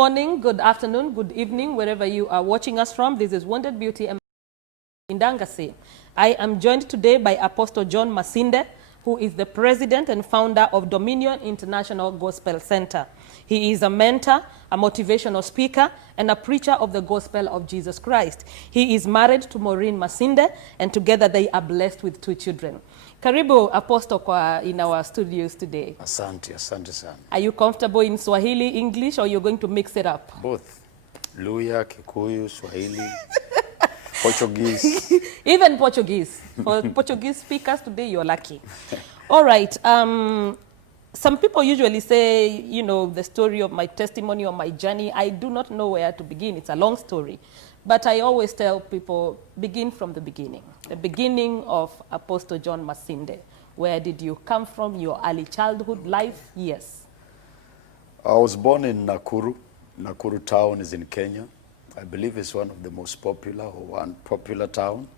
morning, good afternoon, good evening, wherever you are watching us from. This is Wounded Beauty in Dangase. I am joined today by Apostle John Masinde, who is the president and founder of Dominion International Gospel Center. He is a mentor, a motivational speaker, and a preacher of the gospel of Jesus Christ. He is married to Maureen Masinde, and together they are blessed with 2 children. Karibu Apostle in our studios today. Asante, asante sana. Are you comfortable in Swahili, English, or you're going to mix it up? Both. Luya, Kikuyu, Swahili, Portuguese. Even Portuguese. For Portuguese speakers today, you're lucky. All right. Some people usually say, you know, the story of my testimony or my journey. I do not know where to begin. It's a long story. But I always tell people, begin from the beginning. The beginning of Apostle John Masinde. Where did you come from, your early childhood life? Yes. I was born in Nakuru. Nakuru town is in Kenya. I believe it's one of the most popular or one popular town.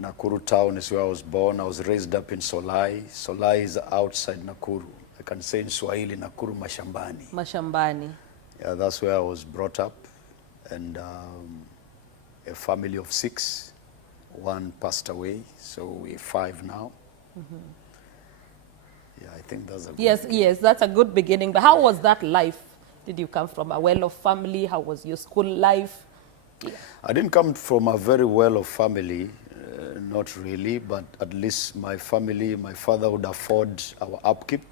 Nakuru town is where I was born. I was raised up in Solai. Solai is outside Nakuru. I can say in Swahili, Nakuru Mashambani. Mashambani. Yeah, that's where I was brought up. And a family of 6. 1 passed away, so we're 5 now. Mm-hmm. Yeah, I think that's a good yes, that's a good beginning. But how was that life? Did you come from a well-off family? How was your school life? Yeah. I didn't come from a very well-off family, not really, but at least my family, my father would afford our upkeep.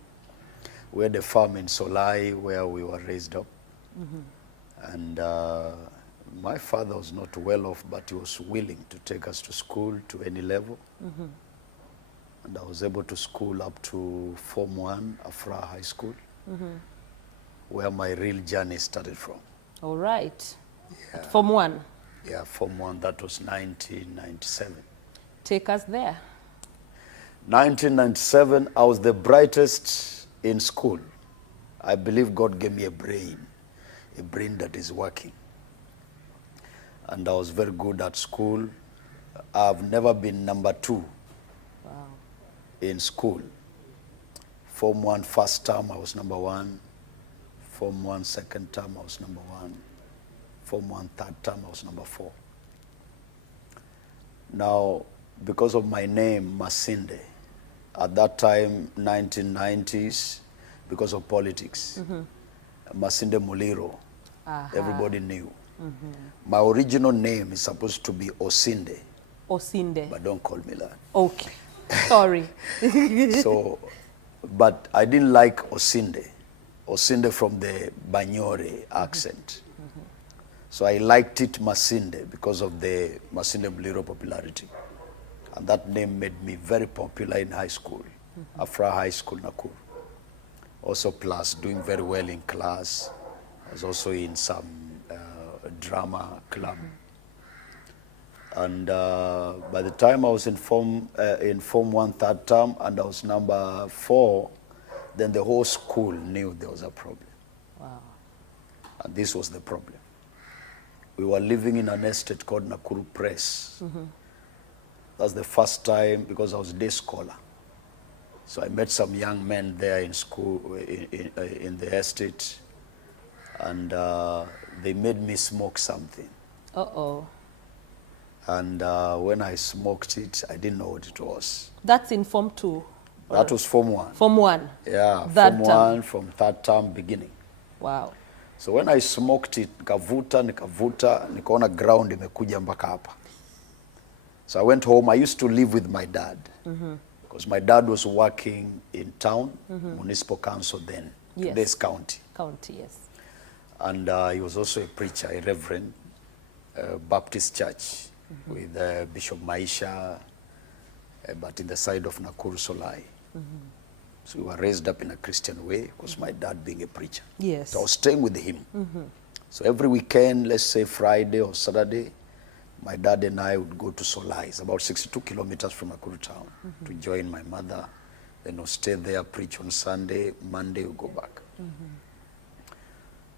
We had a farm in Solai where we were raised up. Mm-hmm. And my father was not well off, but he was willing to take us to school to any level. Mm-hmm. And I was able to school up to Form 1, Afra High School, mm-hmm. where my real journey started from. All right. Yeah. At Form 1? Yeah, Form 1, that was 1997. Take us there. 1997, I was the brightest in school. I believe God gave me a brain that is working. And I was very good at school. I've never been number 2 in school. Form 1 first term, I was number 1. Form 1 second term, I was number 1. Form 1 third term, I was number 4. Now, because of my name, Masinde, at that time, 1990s, because of politics, mm-hmm. Masinde Muliro, everybody knew. Mm-hmm. My original name is supposed to be Osinde. Osinde. But don't call me that. Okay. Sorry. So, but I didn't like Osinde. Osinde from the Banyore accent. Mm-hmm. So I liked it Masinde because of the Masinde Muliro popularity. And that name made me very popular in high school. Mm-hmm. Afra High School, Nakuru. Also plus doing very well in class. I was also in some drama club. Mm-hmm. And by the time I was in Form 1 third term and I was number 4, then the whole school knew there was a problem. Wow. And this was the problem. We were living in an estate called Nakuru Press. Mm-hmm. That's the first time, because I was a day scholar. So I met some young men there in school, in the estate, and they made me smoke something. Uh-oh. And when I smoked it, I didn't know what it was. That's in Form 2? That was Form 1. Form 1? Yeah, Form 1 from third term beginning. Wow. So when I smoked it, nikavuta, nikaona ground imekuja mpaka hapa. So I went home. I used to live with my dad. Mm-hmm. Because my dad was working in town, mm-hmm. municipal council then, yes. Today's county. County, yes. And he was also a preacher, a reverend, Baptist church, mm-hmm. with Bishop Maisha, but in the side of Nakuru Solai. Mm-hmm. So we were raised up in a Christian way, because mm-hmm. my dad being a preacher. Yes. So I was staying with him. Mm-hmm. So every weekend, let's say Friday or Saturday, my dad and I would go to Solai. It's about 62 kilometers from Nakuru town, mm-hmm. to join my mother. Then we'll stay there, preach on Sunday. Monday we'll go back. Mm-hmm.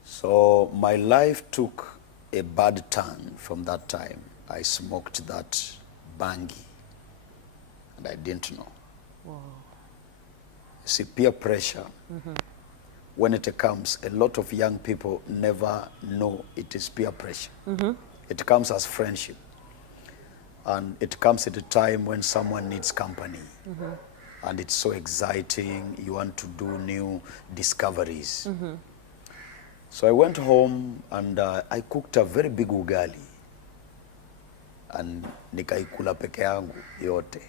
So my life took a bad turn from that time. I smoked that bangi, and I didn't know. Wow. See, peer pressure. Mm-hmm. when it comes, a lot of young people never know it is peer pressure. It comes as friendship. And it comes at a time when someone needs company. And it's so exciting. You want to do new discoveries. So I went home and I cooked a very big ugali. And nikaikula peke yangu yote.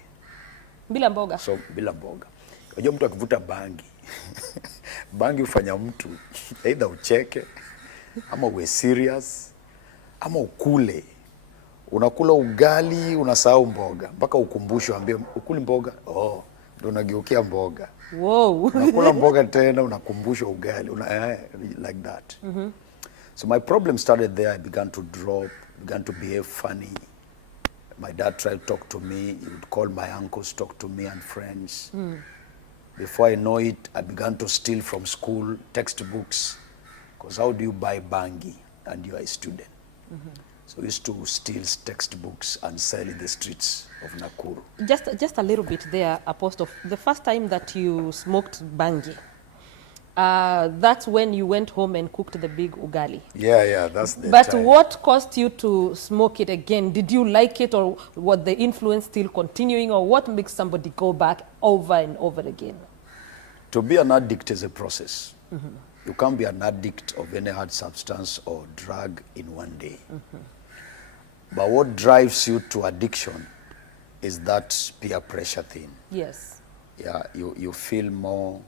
Bila mboga? So bila mboga. Unajua mtu akivuta bangi. Bangi hufanya mtu either ucheke ama uwe serious ama ukule. Unakula ugali, unasahau mboga. Mpaka ukumbusho ambie ukuli mboga. Oh, ndio unageukia mboga. Wow. Unakula mboga tena unakumbushwa ugali. Like that. So my problem started there. I began to drop, began to behave funny. My dad tried to talk to me. He would call my uncles, talk to me and friends. Before I know it, I began to steal from school textbooks. Because how do you buy bangi and you are a student? So I used to steal textbooks and sell in the streets of Nakuru. Just a little bit there, Apostle. The first time that you smoked bangi, that's when you went home and cooked the big ugali. Yeah, that's the But time. what caused you to smoke it again? Did you like it, or was the influence still continuing, or what makes somebody go back over and over again? To be an addict is a process. You can't be an addict of any hard substance or drug in one day. But what drives you to addiction is that peer pressure thing. Yes. Yeah, you feel more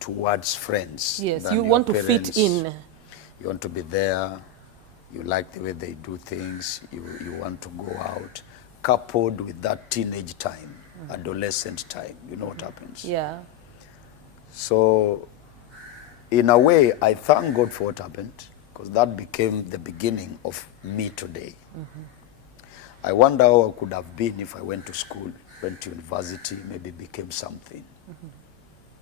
towards friends. Yes, than you your want to parents. fit in. You want to be there. You like the way they do things. You want to go out. Coupled with that teenage time, adolescent time, you know what happens. Yeah. So, in a way, I thank God for what happened, because that became the beginning of me today. I wonder how I could have been if I went to school, went to university, maybe became something.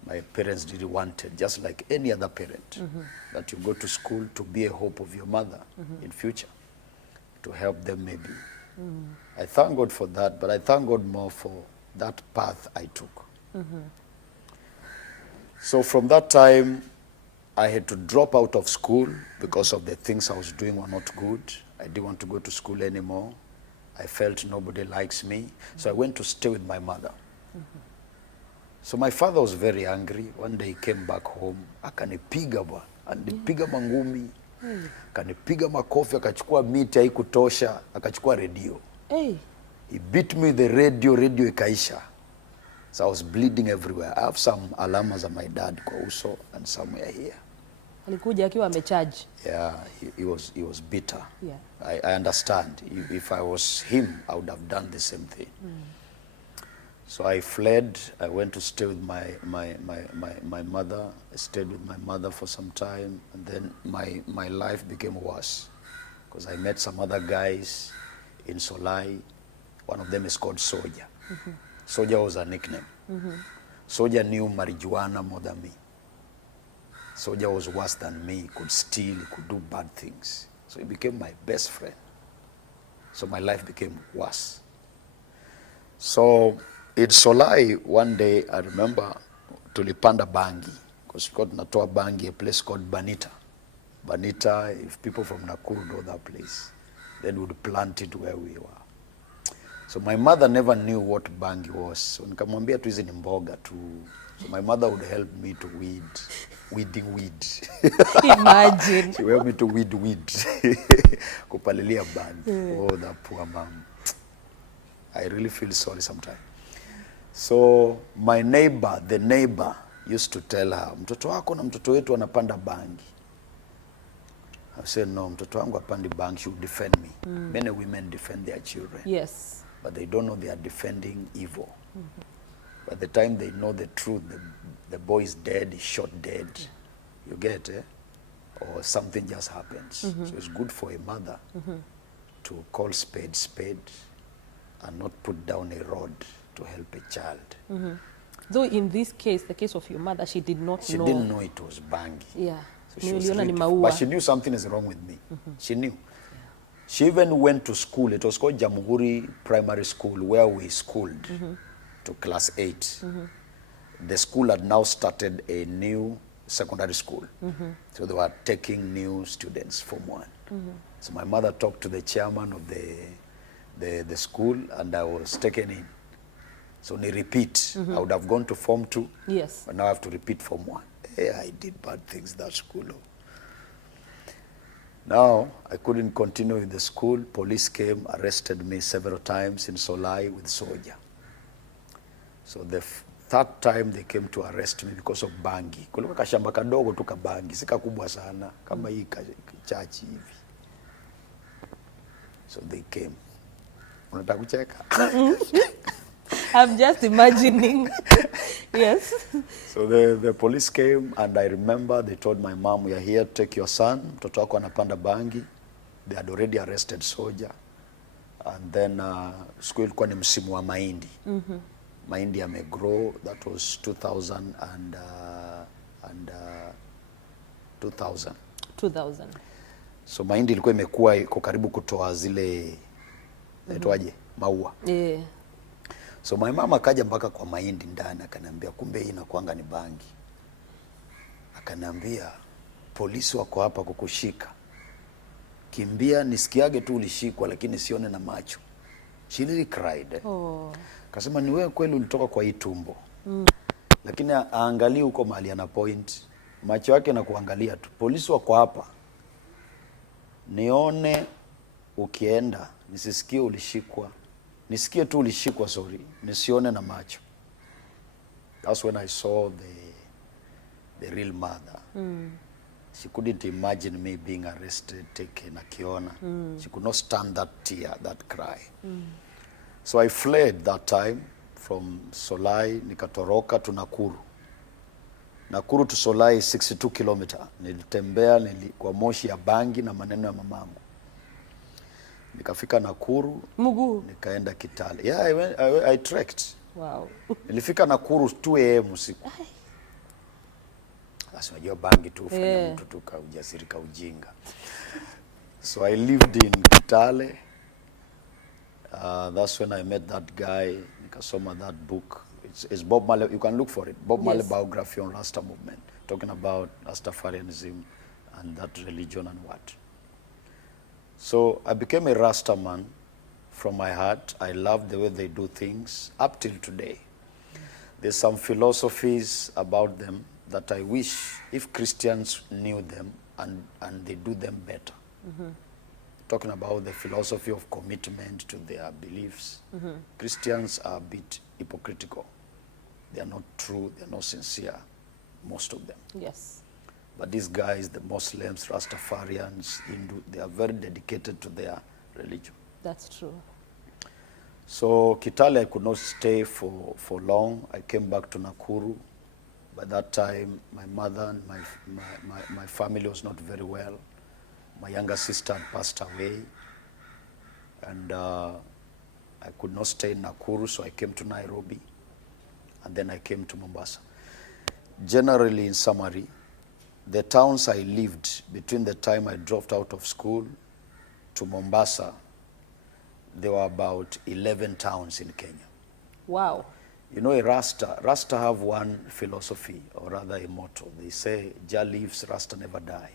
My parents didn't want it, just like any other parent, that you go to school to be a hope of your mother in future, to help them maybe. I thank God for that, but I thank God more for that path I took. So from that time, I had to drop out of school because of the things I was doing were not good. I didn't want to go to school anymore. I felt nobody likes me. So I went to stay with my mother. So my father was very angry. One day he came back home, akanipiga bwana, anipiga mangumi, akanipiga makofi, akachukua miti haikutosha, akachukua radio. Hey. He beat me with the radio ikaisha. So I was bleeding everywhere. I have some alamas of my dad kwa uso and somewhere here. Alikuja akiwa amecharge. Yeah, he was bitter. Yeah. I understand. If I was him, I would have done the same thing. So I fled. I went to stay with my mother. I stayed with my mother for some time, and then my life became worse because I met some other guys in Solai. One of them is called Soldier. Soldier was a nickname. Soldier knew marijuana more than me. Soldier was worse than me. He could steal, he could do bad things. So he became my best friend. So my life became worse. So in Solai, one day, I remember tulipanda bangi, because we got tunatoa bangi, a place called Banita. Banita, if people from Nakuru know that place, then we would plant it where we were. So my mother never knew what bangi was. So nikamwambia tu hizi ni mboga tu. So my mother would help me to weeding weed. Imagine. She would help me to weed. Kupalilia bangi. Oh, that poor mom. I really feel sorry sometimes. So my neighbor, the neighbor, used to tell her, mtoto wako na mtoto wetu wanapanda bangi. I said, no, mtoto wangu hapandi bangi, she would defend me. Many women defend their children. Yes. But they don't know they are defending evil. By the time they know the truth, the boy is dead, he's shot dead. You get it? Or something just happens. So it's good for a mother to call spade and not put down a rod to help a child. Though in this case, the case of your mother, she did not know. She didn't know it was bangi. Yeah. So she was but she knew something is wrong with me. She knew. She even went to school. It was called Jamhuri Primary School, where we schooled to class 8. the school had now started a new secondary school. So they were taking new students, Form 1. So my mother talked to the chairman of the school, and I was taken in. So ni repeat. I would have gone to Form 2. Yes. But now I have to repeat Form 1. Hey, I did bad things that school. Now, I couldn't continue in the school. Police came, arrested me several times in Solai with soldier. So the third time they came to arrest me because of bangi. Kulikuwa kashamba kadogo tu kabangi, sika kubwa sana, kama hii chachi hivi. So they came. Unataka kucheka? I'm just imagining. Yes. So the police came, and I remember they told my mom, we are here to take your son. Mtoto wako anapanda bangi. They had already arrested soldier. And then school ilikuwa ni msimu wa mahindi. Mahindi yamegrow. That was 2000 and 2000. 2000. So mahindi ilikuwa imekuwa iko karibu kutoa zile naitwaje maua. Yeah. So my mama akaja mpaka kwa mahindi ndani, akaniambia kumbe hii inakuanga ni bangi. Akaniambia polisi wako hapa kukushika. Kimbia nisikiage tu ulishikwa, lakini sione na macho. She really cried. Oh. Kasema ni wewe kweli ulitoka kwa hii tumbo. Lakini aangalie huko mahali ana point. Macho yake na kuangalia tu. Polisi wako hapa. Nione ukienda, nisisikie ulishikwa. Nisikie tu ulishikwa, sorry. Nisione na macho. That's when I saw the real mother. She couldn't imagine me being arrested, taken, akiona. She could not stand that tear, that cry. So I fled that time from Solai, nikatoroka to Nakuru. Nakuru to Solai 62 kilometer. Nilitembea kwa moshi ya bangi na maneno ya mamangu. Nikafika Nakuru, Mugu. Nikaenda Kitale. Yeah, I trekked. Wow. Nilifika Nakuru 2 AM usiku. Sasa unajua bangi tu ufanya mtu tu ka ujasiri ka ujinga. So I lived in Kitale. That's when I met that guy. Nikasoma that book. It's Bob Marley. You can look for it. Bob Marley biography on Rasta movement, talking about Rastafarianism and that religion and what. So I became a Rasta man from my heart. I love the way they do things up till today. There's some philosophies about them that I wish if Christians knew them and they do them better. Talking about the philosophy of commitment to their beliefs. Christians are a bit hypocritical. They are not true, they are not sincere, most of them. Yes. But these guys, the Muslims, Rastafarians, Hindu, they are very dedicated to their religion. That's true. So Kitale, I could not stay for long. I came back to Nakuru. By that time, my mother and my family was not very well. My younger sister had passed away. And I could not stay in Nakuru, so I came to Nairobi. And then I came to Mombasa. Generally, in summary, the towns I lived between the time I dropped out of school to Mombasa, there were about 11 towns in Kenya. Wow. You know, a Rasta have one philosophy, or rather a motto. They say, Jah lives, Rasta never die.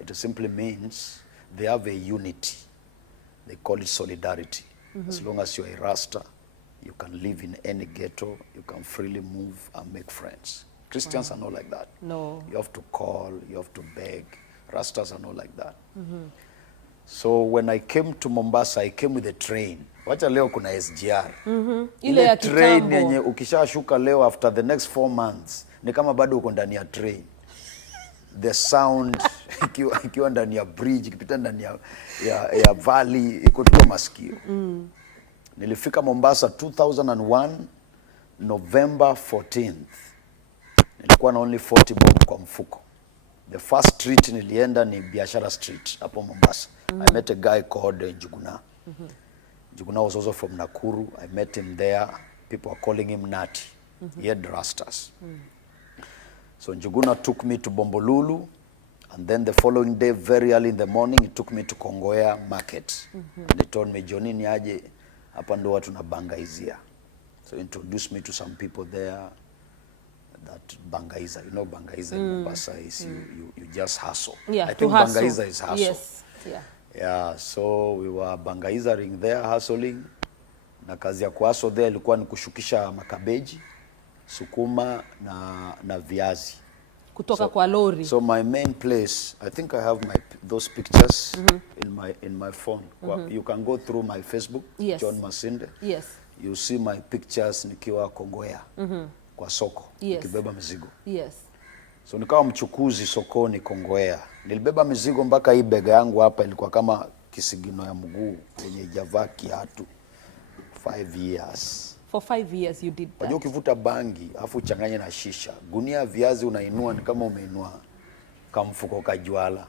It simply means they have a unity. They call it solidarity. As long as you're a Rasta, you can live in any ghetto, you can freely move and make friends. Christians are not like that. No. You have to call, you have to beg. Rastas are not like that. So when I came to Mombasa, I came with a train. Wacha leo kuna SGR. Ile ya train kitambo. yenye ukishashuka leo after the next 4 months, ni kama bado uko ndani ya train. The sound, ikiwa ndani ya bridge, ikipita ndani ya valley, iko tu masikio. Nilifika Mombasa 2001, November 14th. Nilikuwa na only 40 bob kwa mfuko. The first street nilienda ni Biashara Street hapo Mombasa. I met a guy called Njuguna. Njuguna was also from Nakuru. I met him there. People are calling him Nati. He had rastas. So Njuguna took me to Bombolulu, and then the following day, very early in the morning, he took me to Kongoya Market. And he told me, Johnny ni aje, hapa ndo watu nabangaizia. So he introduced me to some people there. that Bangaiza. You know Bangaiza in Mombasa is you just hustle. Yeah, I think hustle. Bangaiza is hustle. Yes. Yeah. Yeah, so we were Bangaizering there, hustling. Na kazi ya kuhustle there ilikuwa ni kushukisha makabeji, sukuma na viazi. Kutoka kwa lori. So my main place, I think I have those pictures in my phone. You can go through my Facebook, Yes. John Masinde. Yes. You see my pictures nikiwa Kongowea kwa soko, Yes. nikibeba mizigo. Yes. So nikawa mchukuzi sokoni Kongowea. Nilibeba mizigo mpaka hii bega yangu hapa ilikuwa kama kisigino ya mguu yenye javaa kiatu. 5 years. For 5 years you did that. Unajua ukivuta bangi afu uchanganye na shisha, gunia viazi unainua ni kama umeinua kamfuko kajwala.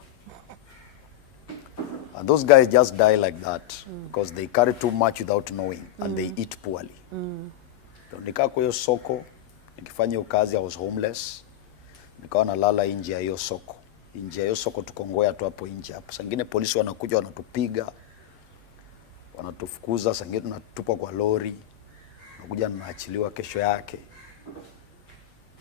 And those guys just die like that because they carry too much without knowing and they eat poorly. So nikaa kwa hiyo soko, nikifanya hiyo kazi, I was homeless. Nikawa nalala nje ya hiyo soko. Nje ya hiyo soko tukongoya tu hapo nje hapo. Sangine polisi wanakuja wanatupiga, wanatufukuza, sangine tunatupwa kwa lori. Nakuja naachiliwa kesho yake.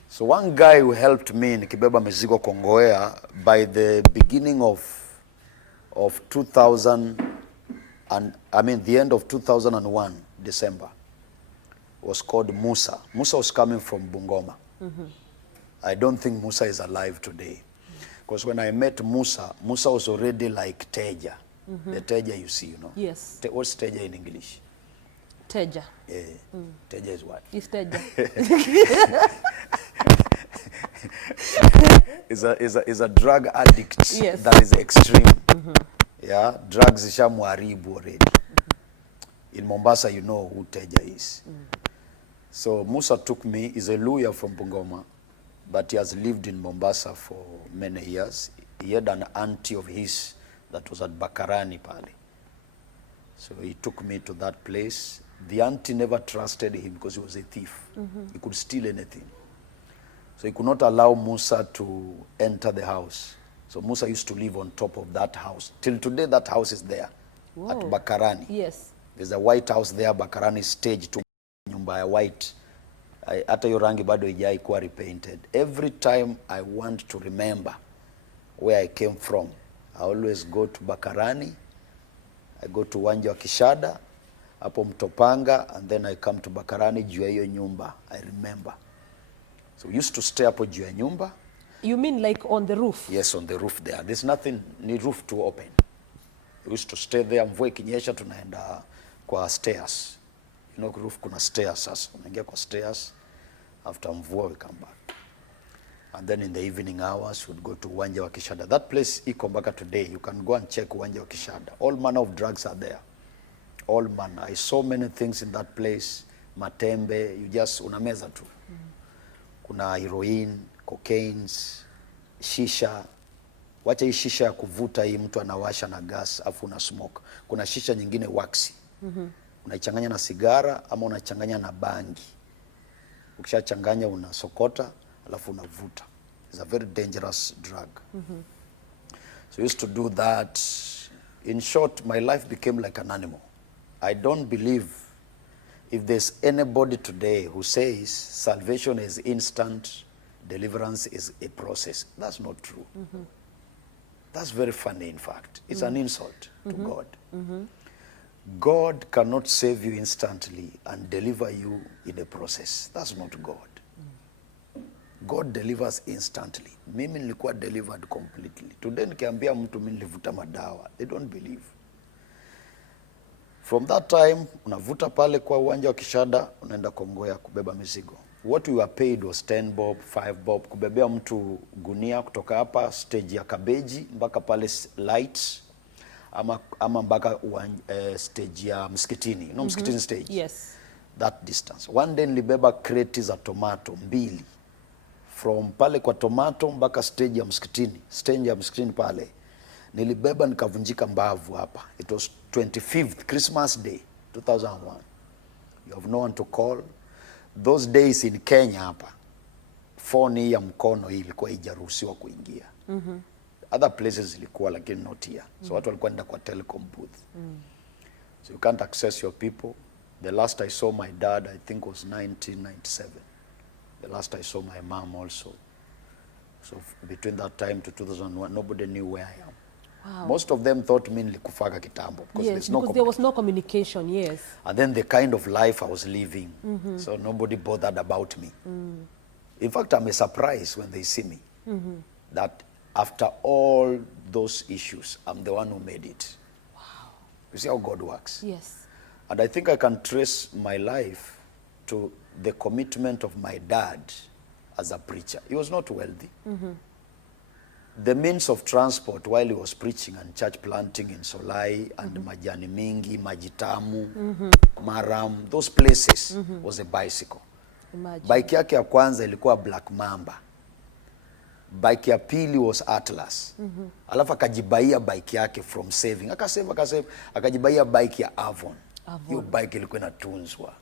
So one guy who helped me nikibeba mizigo Kongowea by the beginning of 2000 and the end of 2001 December was called Musa. Musa was coming from Bungoma. I don't think Musa is alive today. Because when I met Musa, Musa was already like Teja. The Teja you see, you know. Yes. What's Teja in English? Teja. Yeah. Teja is what? It's Teja. is a drug addict. Yes. That is extreme. Yeah, drugs ishamwaribu already. In Mombasa, you know who Teja is. So Musa took me. He's a lawyer from Bungoma, but he has lived in Mombasa for many years. He had an auntie of his that was at Bakarani pale. So he took me to that place. The auntie never trusted him because he was a thief. He could steal anything. So he could not allow Musa to enter the house. So Musa used to live on top of that house. Till today, that house is there. Whoa. At Bakarani. Yes. There's a white house there, Bakarani stage to nyumba ya white. Hata hiyo rangi bado haijai kuwa repainted. Every time I want to remember where I came from, I always go to Bakarani. I go to Uwanja wa Kishada, hapo Mtopanga, and then I come to Bakarani juu ya hiyo nyumba. I remember. So we used to stay hapo juu ya nyumba. You mean like on the roof? Yes, on the roof there. There's nothing, ni roof to open. We used to stay there, mvua ikinyesha tunaenda kwa stairs. You know, roof kuna stairs sasa. Unaingia kwa stairs, after mvua we come back. And then in the evening hours, we'd go to Uwanja wa Kishada. That place iko mpaka today. You can go and check Uwanja wa Kishada. All manner of drugs are there. All manner. I saw many things in that place. Matembe, you just unameza tu. Kuna heroin, cocaines, shisha. Wacha hii shisha ya kuvuta hii mtu anawasha na gas afu una smoke. Kuna shisha nyingine waxi. Unaichanganya na sigara ama unachanganya na bangi. Ukishachanganya unasokota alafu unavuta. It's a very dangerous drug. So I used to do that. In short, my life became like an animal. I don't believe if there's anybody today who says salvation is instant, deliverance is a process. That's not true. That's very funny, in fact. It's an insult to God. God cannot save you instantly and deliver you in a process. That's not God. God delivers instantly. Mimi nilikuwa delivered completely. Today nikiambia mtu mimi nilivuta madawa, they don't believe. From that time, unavuta pale kwa Uwanja wa Kishada, unaenda Kongowea kubeba mizigo. What we were paid was 10 bob, 5 bob, kubebea mtu gunia kutoka hapa stage ya Kabeji mpaka pale lights, ama mpaka stage ya Msikitini. You know Msikitini stage? Yes. That distance. One day nilibeba kreti za tomato 2. From pale kwa tomato mpaka stage ya Msikitini. Stage ya Msikitini pale. Nilibeba nikavunjika mbavu hapa. It was 25th Christmas Day 2001. You have no one to call. Those days in Kenya hapa, phone ya mkono hii ilikuwa haijaruhusiwa kuingia. Other places ilikuwa lakini not here. So watu walikuwa nenda kwa telecom booth. So you can't access your people. The last I saw my dad, I think, was 1997. The last I saw my mom also. So between that time to 2001, nobody knew where I am. Wow. Most of them thought me nilikufaga kitambo because Yes, there's no because there was no communication, yes. And then the kind of life I was living, so nobody bothered about me. In fact, I'm a surprise when they see me that after all those issues, I'm the one who made it. Wow. You see how God works? Yes. And I think I can trace my life to the commitment of my dad as a preacher. He was not wealthy. The means of transport while he was preaching and church planting in Solai and Majani Mingi, Majitamu, Maram, those places was a bicycle. Imagine. Bike yake ya kwanza ilikuwa Black Mamba. Bike ya pili was Atlas. Alafu akajibaia bike yake from saving. Akasave. Akajibaia bike ya Avon. Hiyo bike ilikuwa inatunzwa.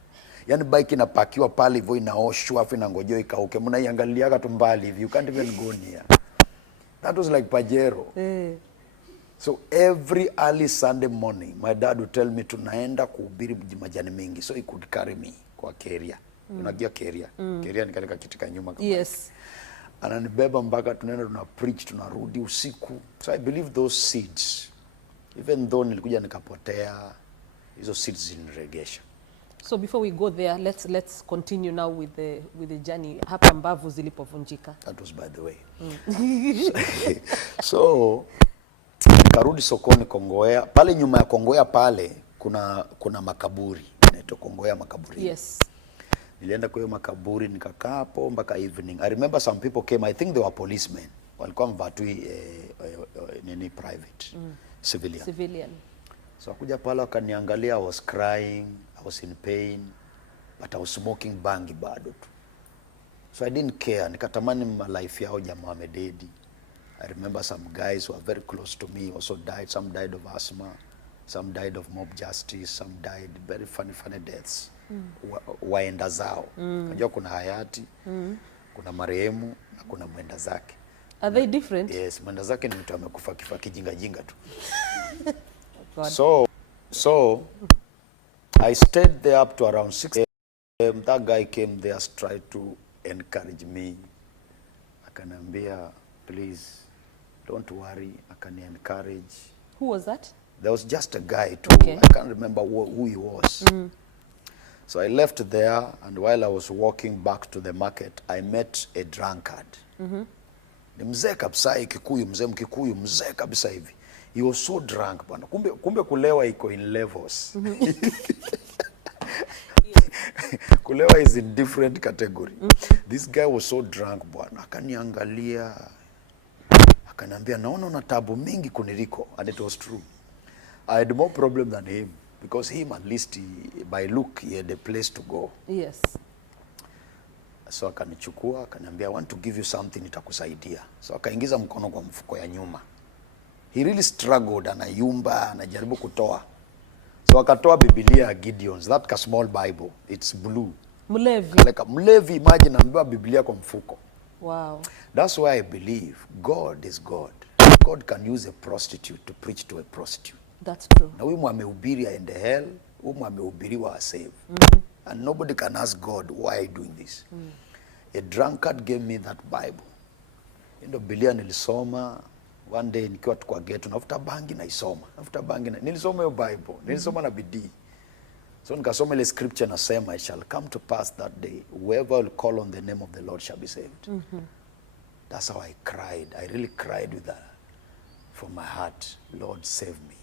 Yani bike inapakiwa pale hivyo inaoshwa afu inangojewa ikauke. Mnaiangalia tu mbali hivi. You can't even go near. That was like Pajero. So every early Sunday morning, my dad would tell me tunaenda kuhubiri Majani Mingi. So he could carry me kwa carrier. Unajua carrier. Carrier ni katika kitika nyuma kama. Yes. Ananibeba mpaka tunaenda tuna preach tunarudi usiku. So I believe those seeds, even though nilikuja nikapotea, hizo seeds ziniregesha. So before we go there, let's continue now with the journey hapa mbavu zilipovunjika. That was by the way. So nikarudi sokoni Kongowea. Pale nyuma ya Kongowea pale kuna makaburi. Inaitwa Kongowea makaburi. Yes. Nilienda kwa hiyo makaburi nikakaa hapo mpaka evening. I remember some people came, I think they were policemen. Walikuwa mvatui nini private. Civilian. So wakuja pale wakaniangalia, I was crying, I was in pain, but I was smoking bangi bado tu. So I didn't care. Nikatamani life yao jamaa wamededi. I remember some guys who are very close to me also died. Some died of asthma, some died of mob justice, some died very funny deaths. Waenda zao. Unajua kuna hayati, kuna marehemu na kuna mwenda zake. Are they different? Yes, mwenda zake ni mtu amekufa kifo kijinga tu. God. So I stayed there up to around 6 a.m. That guy came there, tried to encourage me. Akaniambia, please, don't worry. Akani encourage. Who was that? There was just a guy too. Okay. I can't remember who he was. So I left there, and while I was walking back to the market, I met a drunkard. Ni mzee kabisa Kikuyu, mzee Mkikuyu, mzee kabisa hivi. He was so drunk bwana. Kumbe kulewa iko in levels. Kulewa is in different category. This guy was so drunk bwana. Akaniangalia. Akaniambia naona una tabu mingi kuniliko, and it was true. I had more problem than him because him at least by look he had a place to go. Yes. So akanichukua akaniambia I want to give you something itakusaidia. So akaingiza mkono kwa mfuko ya nyuma. He really struggled, anayumba, anajaribu kutoa. So akatoa Biblia Gideon's, that a small Bible. It's blue. Mlevi. Like a mlevi, imagine ambiwa Biblia kwa mfuko. Wow. That's why I believe God is God. God can use a prostitute to preach to a prostitute. That's true. Na huyu amehubiri aende hell, huyu amehubiriwa asave. And nobody can ask God, why are you doing this? A drunkard gave me that Bible. Ndio Biblia nilisoma. One day nikiwa tu kwa ghetto nafuta bangi naisoma. Nilisoma hiyo Bible. Nilisoma na bidii. So nikasoma ile scripture nasema, it shall come to pass that day whoever will call on the name of the Lord shall be saved. That's how I cried. I really cried with that from my heart. Lord save me.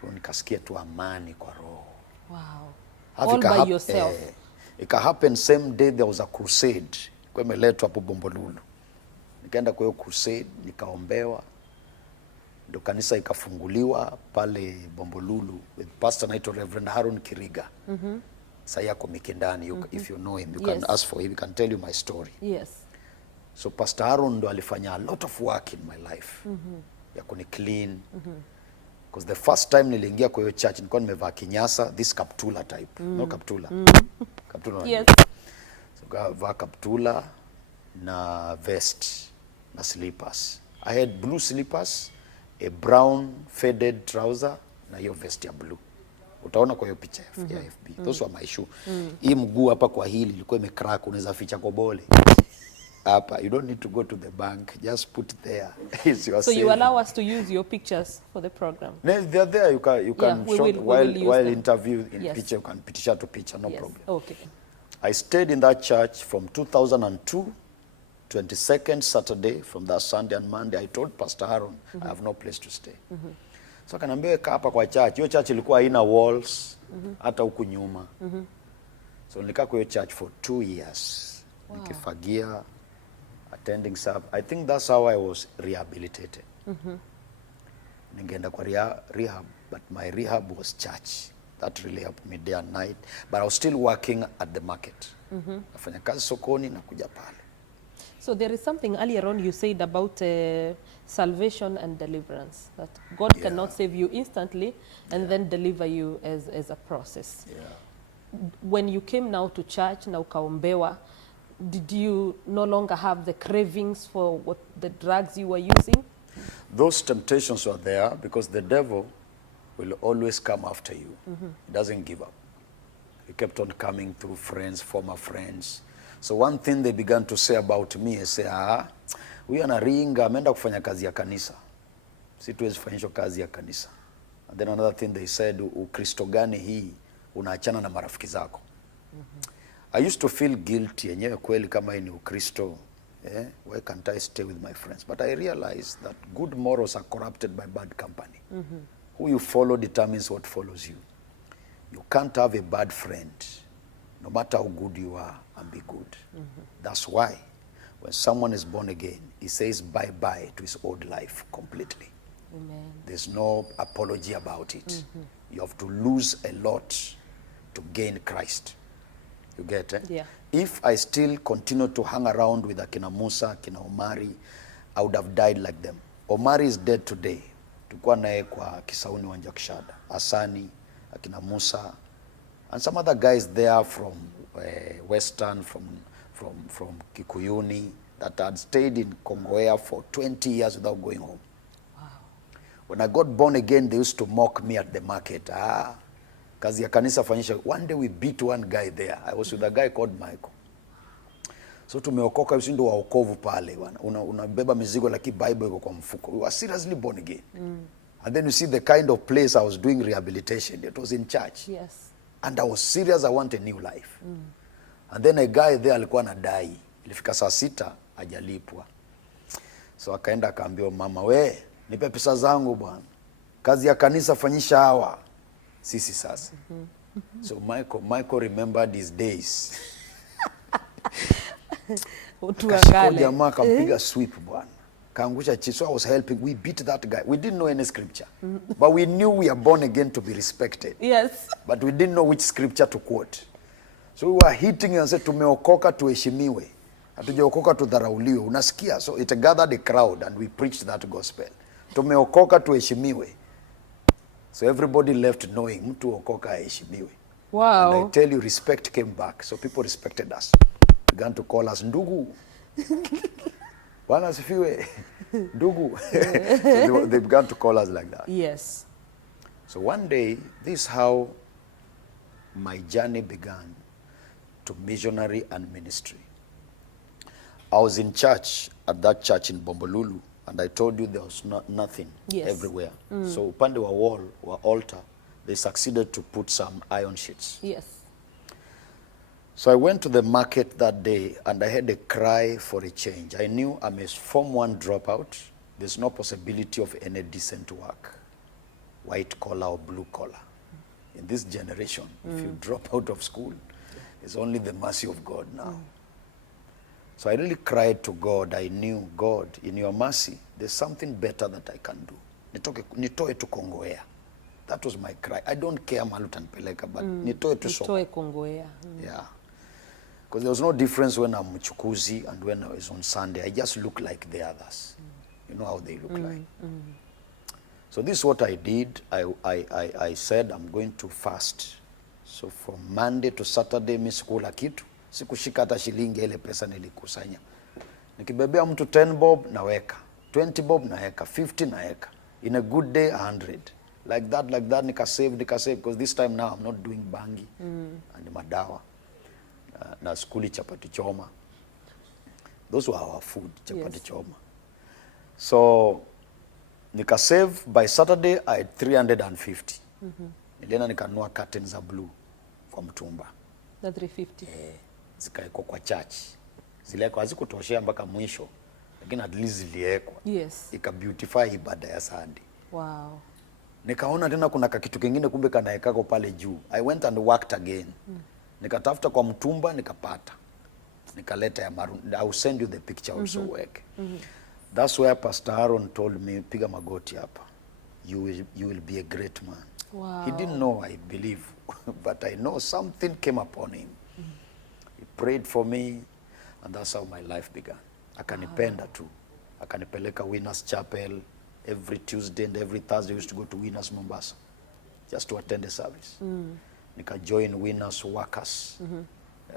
So nikasikia tu amani kwa roho. Wow. All by yourself. It happened same day there was a crusade. Kwa imeletwa hapo Bombolulu. Nikaenda kwa hiyo crusade, nikaombewa. Ndio kanisa ikafunguliwa pale Bombolulu with pastor naitwa Reverend Haron Kiriga. Sasa yako Mikindani, if you know him, you can ask for him, he can tell you my story. Yes. So Pastor Haron ndo alifanya a lot of work in my life. Ya kuni clean. Because the first time niliingia kwa hiyo church nilikuwa nimevaa kinyasa, this kaptula type. No kaptula. Kaptula. Yes. So kavaa kaptula na vest na slippers. I had blue slippers, a brown faded trouser na hiyo vest ya blue. Utaona kwa hiyo picha ya FB. Those were my shoe. Hii mguu hapa kwa hili ilikuwa imecrack, unaweza ficha kobole. Hapa, you don't need to go to the bank, just put it there. It's your So you saving. allow us to use your pictures for the program? No, they're there. You can we show will while them. interview in Yes. picture. You can picture to picture, no Yes. problem. Okay. I stayed in that church from 2002, 22nd Saturday, from that Sunday and Monday. I told Pastor Aaron, I have no place to stay. So akaniambia kaa hapa kwa church. Hiyo church ilikuwa haina walls, hata huku nyuma. So nilikaa kwa hiyo church for 2 years. Wow. Nikifagia, attending sub. I think that's how I was rehabilitated. Ningeenda kwa rehab, but my rehab was church. That really helped me day and night. But I was still working at the market. Nafanya kazi sokoni na kuja pale. So there is something earlier on you said about salvation and deliverance, that God cannot save you instantly and then deliver you as a process. Yeah. When you came now to church, na ukaombewa, did you no longer have the cravings for what the drugs you were using? Those temptations were there because the devil will always come after you. He doesn't give up. He kept on coming through friends, former friends. So one thing they began to say about me is say, huyu anaringa ameenda kufanya kazi ya kanisa. Si tuwezi fanyisho kazi ya kanisa. And then another thing they said, Ukristo gani hii unaachana na marafiki zako. I used to feel guilty yenyewe kweli kama hii ni Ukristo. Why can't I stay with my friends? But I realized that good morals are corrupted by bad company. Who you follow determines what follows you. You can't have a bad friend, no matter how good you are, and be good. That's why when someone is born again, he says bye-bye to his old life completely. Amen. There's no apology about it. You have to lose a lot to gain Christ. You get it? Yeah. If I still continue to hang around with Akina Musa, Akina Omari, I would have died like them. Omari is dead today. Tulikuwa naye kwa Kisauni Wanja Kishada. Asani, Akina Musa, and some other guys there from Western, from Kikuyuni, that had stayed in Kongoea for 20 years without going home. Wow. When I got born again, they used to mock me at the market. Kazi ya kanisa fanyisha. One day we beat one guy there. I was with a guy called Michael. So tumeokoka, sisi ndio waokovu pale. Unabeba mizigo lakini Bible iko kwa mfuko. We were seriously born again. And then you see the kind of place I was doing rehabilitation. It was in church. Yes. And I was serious, I want a new life. And then a guy there alikuwa anadai. Ilifika saa 6 hajalipwa. So akaenda akaambia mama, we nipe pesa zangu bwana. Kazi ya kanisa fanyisha hawa. Sisi sasa. So Michael remembered his days. Kashiko jamaa kampiga sweep bwana. Kaangusha chini. So I was helping. We beat that guy. We didn't know any scripture. But we knew we are born again to be respected. Yes. But we didn't know which scripture to quote. So we were hitting and said, tumeokoka tuheshimiwe. Hatujaokoka tudharauliwe. Unasikia? So it gathered a crowd and we preached that gospel. Tumeokoka tuheshimiwe. So everybody left knowing mtu okoka aheshimiwe. Wow. And I tell you, respect came back. So people respected us. Began to call us ndugu. Bwana asifiwe. Ndugu. So they began to call us like that. Yes. So one day, this is how my journey began to missionary and ministry. I was in church, at that church in Bombolulu, and I told you there was nothing everywhere. So upande wa wall, wa altar, they succeeded to put some iron sheets. Yes. So I went to the market that day and I had a cry for a change. I knew I'm a Form 1 dropout. There's no possibility of any decent work, white collar or blue collar. In this generation, if you drop out of school, it's only the mercy of God now. So I really cried to God. I knew, God, in your mercy, there's something better that I can do. Nitoe to Kongoea. That was my cry. I don't care mahali utanipeleka, but nitoe to Soko. Nitoe Kongoea. Yeah. Because there was no difference when I'm Mchukuzi and when I was on Sunday. I just look like the others. You know how they look like. So this is what I did. I said I'm going to fast. So from Monday to Saturday, mi sikula kitu. Sikushika hata shilingi ile pesa nilikusanya. Nikibebea mtu 10 bob naweka, 20 bob naweka, 50 naweka. In a good day 100. like that, nika save, because this time now I'm not doing bangi and madawa. Na skuli chapati choma. Those were our food, chapati choma. So, nika save, by Saturday I had 350. Nilienda nikanunua curtains za blue kwa mtumba. Na 350. Zikaekwa kwa church. Ziliekwa hazikutoshea mpaka mwisho, lakini at least ziliekwa. Yes. Ika beautify ibada ya Sunday. Wow. Nikaona tena kuna kitu kingine kumbe kanaekako pale juu. I went and worked again. Nikatafuta kwa mtumba nikapata. Nikaleta ya maroon. I will send you the picture also work. That's where Pastor Aaron told me, piga magoti hapa. You will be a great man. Wow. He didn't know, I believe, but I know something came upon him. He prayed for me, and that's how my life began. Akanipenda tu. Akanipeleka Winners Chapel. Every Tuesday and every Thursday I used to go to Winners Mombasa just to attend the service. Nika join Winners Workers,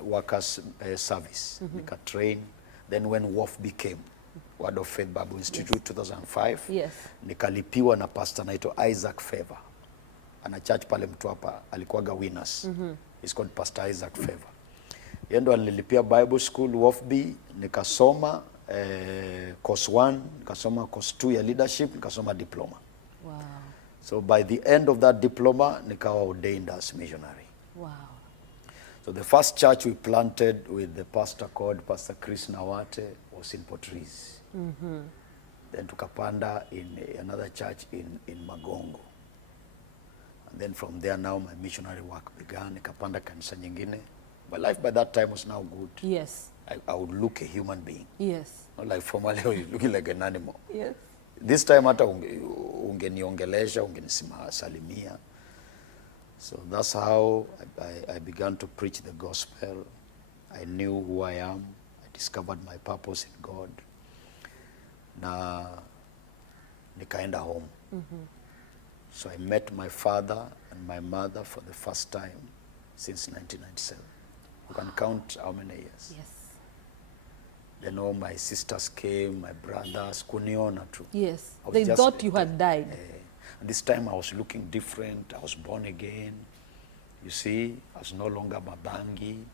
workers service. Nika train. Then when WOF became Word of Faith Bible Institute, 2005, Yes. nikalipiwa na pastor naito Isaac Favor. Ana church pale Mtwapa, alikuwaga Winners. He's called Pastor Isaac Favor. Yeye ndo alilipia Bible School WOFB, nikasoma course 1, nikasoma course 2 ya leadership, nikasoma diploma. Wow. So by the end of that diploma, nikawa ordained as missionary. Wow. So the first church we planted with the pastor called Pastor Chris Nawate was in Portrees. Then tukapanda in another church in Magongo. And then from there now my missionary work began. Nikapanda kanisa nyingine. My life by that time was now good. Yes. I would look a human being. Yes. Not like formerly you're looking like an animal. Yes. This time hata ungeniongelesha, ungenisalimia. So that's how I began to preach the gospel. I knew who I am. I discovered my purpose in God. Na nikaenda home. So I met my father and my mother for the first time since 1997. You can count how many years. Yes. Then all my sisters came, my brothers, kuniona too. Yes. I was They just- thought you had died. And this time I was looking different. I was born again. You see, I was no longer Mabangi.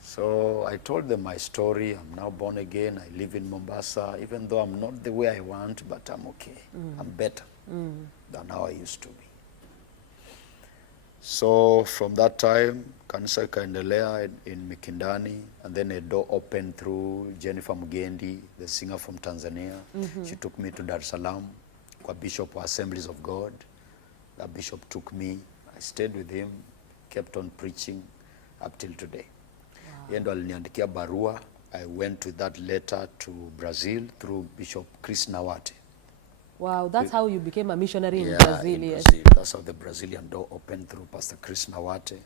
So I told them my story. I'm now born again. I live in Mombasa, even though I'm not the way I want, but I'm okay. I'm better than how I used to be. So from that time, kanisa ikaendelea in Mikindani, and then a door opened through Jennifer Mugendi, the singer from Tanzania. She took me to Dar es Salaam, kwa Bishop wa Assemblies of God. That bishop took me. I stayed with him, kept on preaching up till today. Yeye ndo aliniandikia barua. I went with that letter to Brazil through Bishop Chris Nawate. Wow, that's how you became a missionary in Yeah, Brazil. in Yes. Brazil. That's how the Brazilian door opened through Pastor Chris Nawate.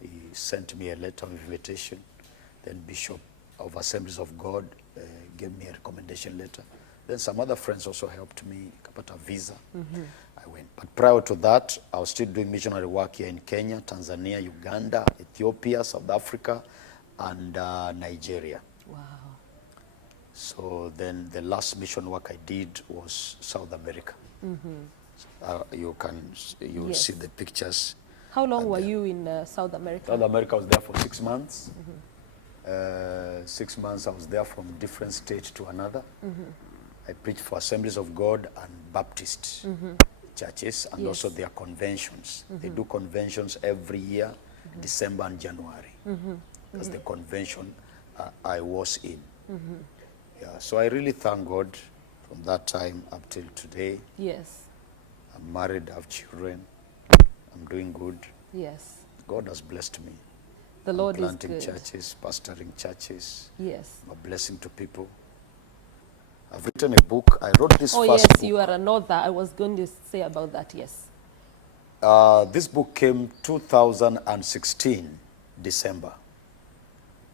He sent me a letter of invitation. Then Bishop of Assemblies of God gave me a recommendation letter. Then some other friends also helped me. Kapata visa. I went. But prior to that, I was still doing missionary work here in Kenya, Tanzania, Uganda, Ethiopia, South Africa, and Nigeria. Wow. So then the last mission work I did was South America. You will Yes. see the pictures. How long were you in South America? South America, I was there for 6 months. 6 months I was there from different state to another. I preached for Assemblies of God and Baptist churches, and Yes. also their conventions. They do conventions every year, December and January. That's the convention I was in. Yeah, so I really thank God from that time up till today. Yes. I'm married, I have children. I'm doing good. Yes. God has blessed me. The I'm Lord is planting good. churches, pastoring churches. Yes. I'm a blessing to people. I've written a book. I wrote this Oh, first yes, book. you are an author. I was going to say about that, yes. This book came 2016, December.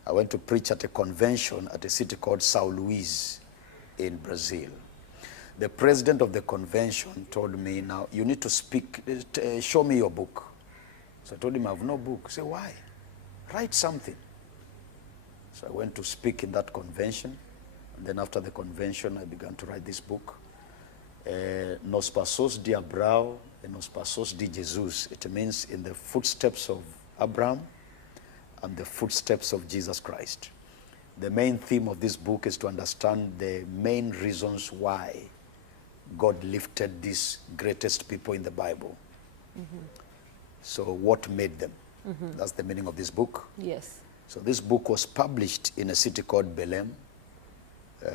I went to preach at a convention at a city called Sao Luís in Brazil. The president of the convention told me, now you need to speak, show me your book. So I told him I have no book. He said, why? Write something. So I went to speak in that convention. And then after the convention, I began to write this book. Nos passos de Abraão e nos passos de Jesus. It means in the footsteps of Abraham and the footsteps of Jesus Christ. The main theme of this book is to understand the main reasons why God lifted these greatest people in the Bible. So what made them? That's the meaning of this book. Yes. So this book was published in a city called Belém,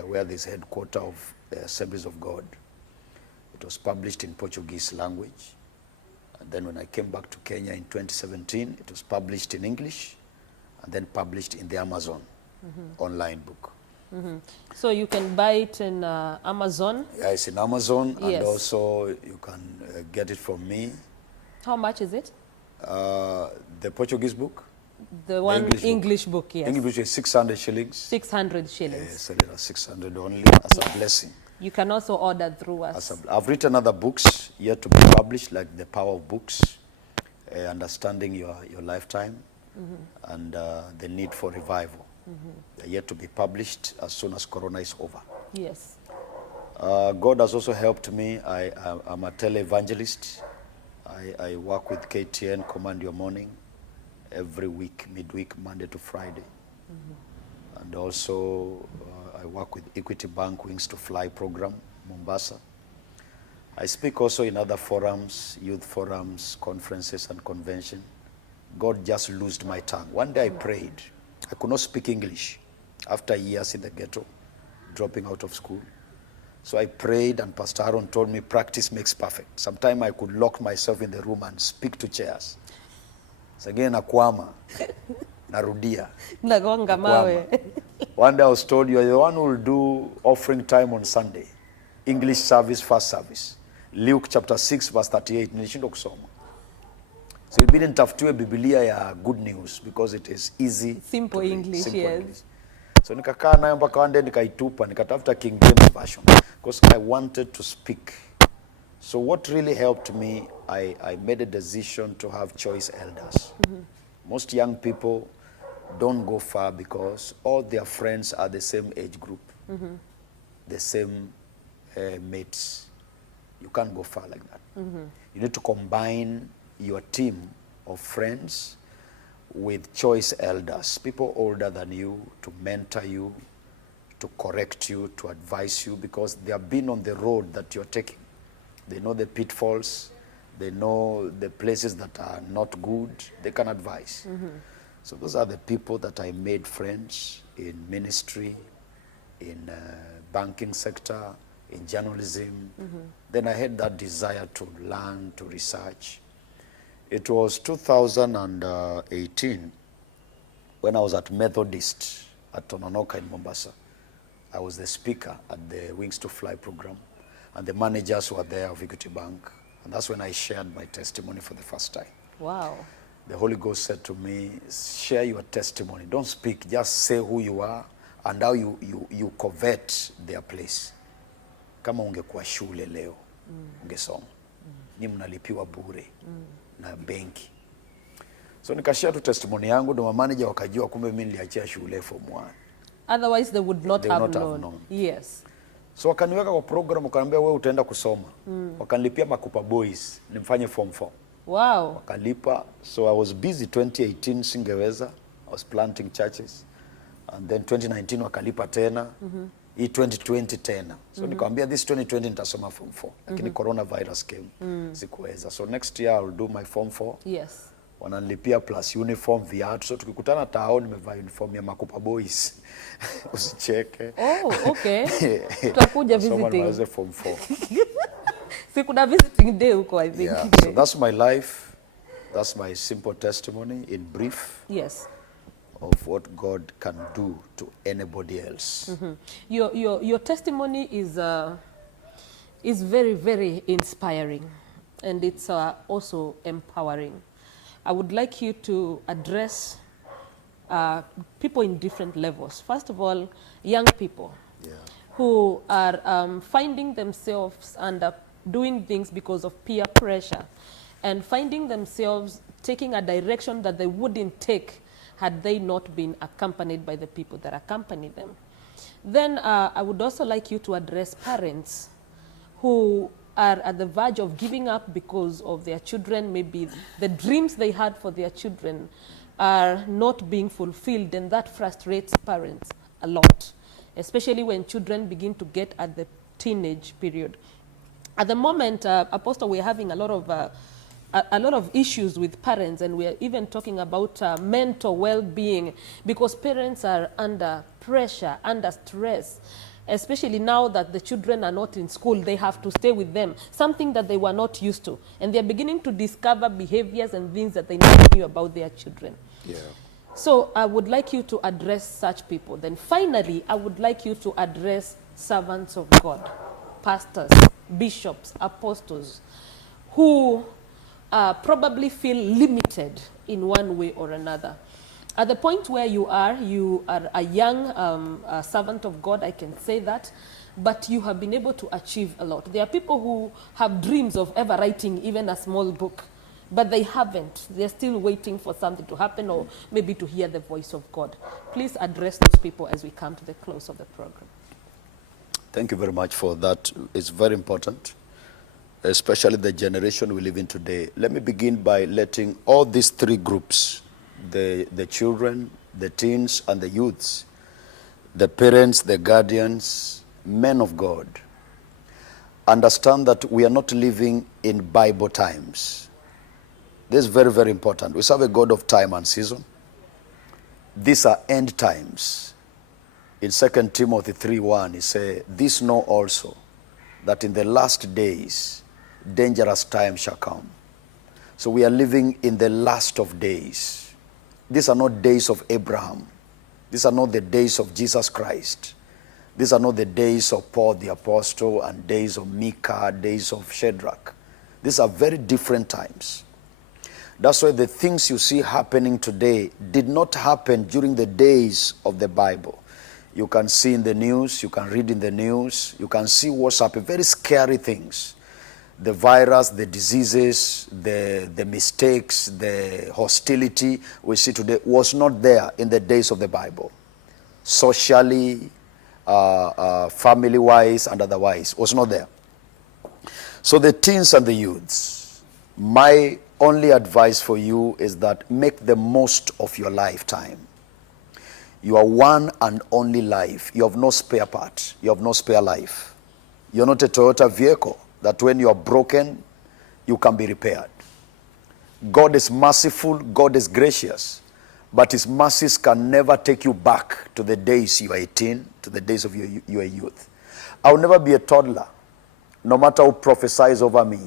where there's headquarters of the Assemblies of God. It was published in Portuguese language. And then when I came back to Kenya in 2017, it was published in English and then published in the Amazon online book. So you can buy it in Amazon? Yeah, it's in Amazon, Yes. and also you can get it from me. How much is it? The Portuguese book? The one English English book. book, yes. English is 600 shillings. 600 shillings. Sell it at 600 only as a blessing. You can also order through us. I've written other books yet to be published, like The Power of Books, Understanding Your Lifetime, and The Need for Revival. They're yet to be published as soon as Corona is over. Yes. God has also helped me. I'm a televangelist. I work with KTN, Command Your Morning, every week, midweek, Monday to Friday. And also I work with Equity Bank Wings to Fly program, Mombasa. I speak also in other forums, youth forums, conferences and convention. God just loosed my tongue. One day I prayed. I could not speak English after years in the ghetto, dropping out of school. So I prayed, and Pastor Aaron told me practice makes perfect. Sometimes I could lock myself in the room and speak to chairs. So again, nakwama, narudia. Nagonga mawe. One day I was told, you are the one who will do offering time on Sunday. English service, first service. Luke chapter 6 verse 38. Nilishindwa kusoma. So ilibidi nitafutiwe Biblia ya good news because it is easy. Simple English, simple yes. English. So nikakaa nayo mpaka one day nikaitupa, nikatafuta King James version because I wanted to speak. So what really helped me, I made a decision to have choice elders. Most young people don't go far because all their friends are the same age group, the same mates. You can't go far like that. You need to combine your team of friends with choice elders, people older than you, to mentor you, to correct you, to advise you, because they have been on the road that you're taking. They know the pitfalls, they know the places that are not good, they can advise. So those are the people that I made friends in ministry, in banking sector, in journalism. Then I had that desire to learn, to research. It was 2018 when I was at Methodist at Tononoka in Mombasa. I was the speaker at the Wings to Fly program, and the managers were there of Equity Bank. And that's when I shared my testimony for the first time. Wow. The Holy Ghost said to me, share your testimony. Don't speak, just say who you are and how you covet their place. Kama ungekuwa shule leo, ungesoma. Ni mnalipiwa bure na benki. So nikashare tu testimony yangu, ndo manager wakajua kumbe mimi niliachia shule form 1. Otherwise they would not, have known. Yes. So wakaniweka kwa program, wakaniambia wewe utaenda kusoma. Wakanilipia Makupa Boys, nimfanye form 4. Wow. Wakalipa. So I was busy 2018, singeweza. I was planting churches. And then 2019 wakalipa tena. Hii 2020 tena. So nikamwambia this 2020 nitasoma form 4. Lakini coronavirus came. Sikuweza. So next year I'll do my form 4. Yes. Wananilipia plus uniform, viatu. So tukikutana tao nimevaa uniform ya Makupa Boys. Usicheke. Oh, okay. Tutakuja visiting. So form 4. Sikuna visiting day huko, I think. Yeah. So that's my life. That's my simple testimony in brief. Yes. Of what God can do to anybody else. Your testimony is very, very inspiring, and it's also empowering. I would like you to address people in different levels. First of all, young people who are finding themselves under doing things because of peer pressure and finding themselves taking a direction that they wouldn't take had they not been accompanied by the people that accompany them. Then I would also like you to address parents who are at the verge of giving up because of their children, maybe the dreams they had for their children are not being fulfilled, and that frustrates parents a lot, especially when children begin to get at the teenage period. At the moment, Apostle, we're having a lot of issues with parents, and we're even talking about mental well-being, because parents are under pressure, under stress, especially now that the children are not in school. They have to stay with them, something that they were not used to, and they're beginning to discover behaviors and things that they never knew about their children. Yeah. So I would like you to address such people. Then finally, I would like you to address servants of God, pastors, bishops, apostles, who probably feel limited in one way or another. At the point where you are a young servant of God, I can say that, but you have been able to achieve a lot. There are people who have dreams of ever writing even a small book, but they haven't. They're still waiting for something to happen, or maybe to hear the voice of God. Please address those people as we come to the close of the program. Thank you very much for that. It's very important, especially the generation we live in today. Let me begin by letting all these three groups, the children, the teens, and the youths, the parents, the guardians, men of God, understand that we are not living in Bible times. This is very, very important. We serve a God of time and season. These are end times. In 2 Timothy 3:1, he says, "This know also, that in the last days dangerous times shall come." So we are living in the last of days. These are not days of Abraham. These are not the days of Jesus Christ. These are not the days of Paul the Apostle and days of Micah, days of Shadrach. These are very different times. That's why the things you see happening today did not happen during the days of the Bible. You can see in the news, you can read in the news, you can see what's happening, very scary things. The virus, the diseases, the mistakes, the hostility we see today was not there in the days of the Bible. Socially, family-wise, and otherwise, was not there. So the teens and the youths, my only advice for you is that make the most of your lifetime. You are one and only life. You have no spare part. You have no spare life. You're not a Toyota vehicle that when you are broken, you can be repaired. God is merciful. God is gracious. But his mercies can never take you back to the days you are 18, to the days of your youth. I will never be a toddler, no matter who prophesies over me.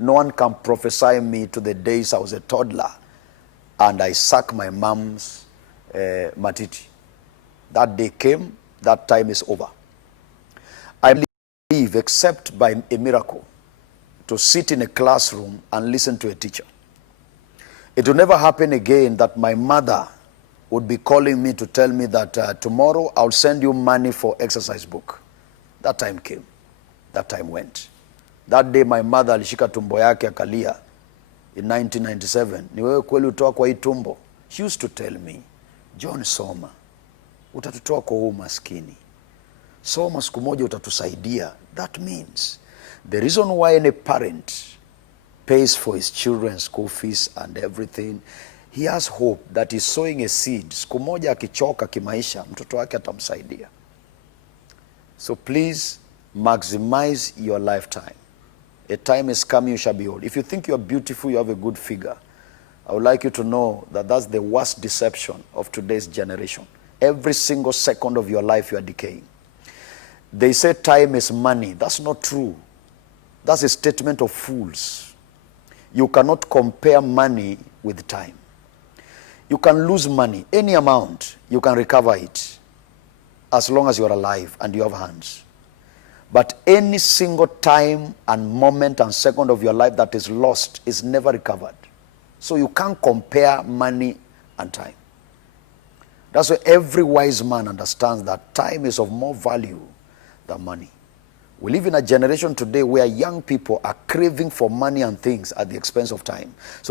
No one can prophesy me to the days I was a toddler and I suck my mom's matiti. That day came, that time is over. I believe, except by a miracle, to sit in a classroom and listen to a teacher. It will never happen again that my mother would be calling me to tell me that tomorrow I'll send you money for exercise book. That time came. That time went. That day my mother alishika tumbo yake akalia in 1997. Ni wewe kweli utoa kwa hii tumbo? She used to tell me, John, soma. Utatutoa kwa huu maskini. Soma, siku moja utatusaidia. That means the reason why any parent pays for his children's school fees and everything, he has hope that he's sowing a seed. Siku moja akichoka kimaisha, mtoto wake atamsaidia. So please maximize your lifetime. A time is coming, you shall be old. If you think you are beautiful, you have a good figure, I would like you to know that that's the worst deception of today's generation. Every single second of your life, you are decaying. They say time is money. That's not true. That's a statement of fools. You cannot compare money with time. You can lose money, any amount, you can recover it as long as you are alive and you have hands. But any single time and moment and second of your life that is lost is never recovered. So you can't compare money and time. That's why every wise man understands that time is of more value than money. We live in a generation today where young people are craving for money and things at the expense of time. So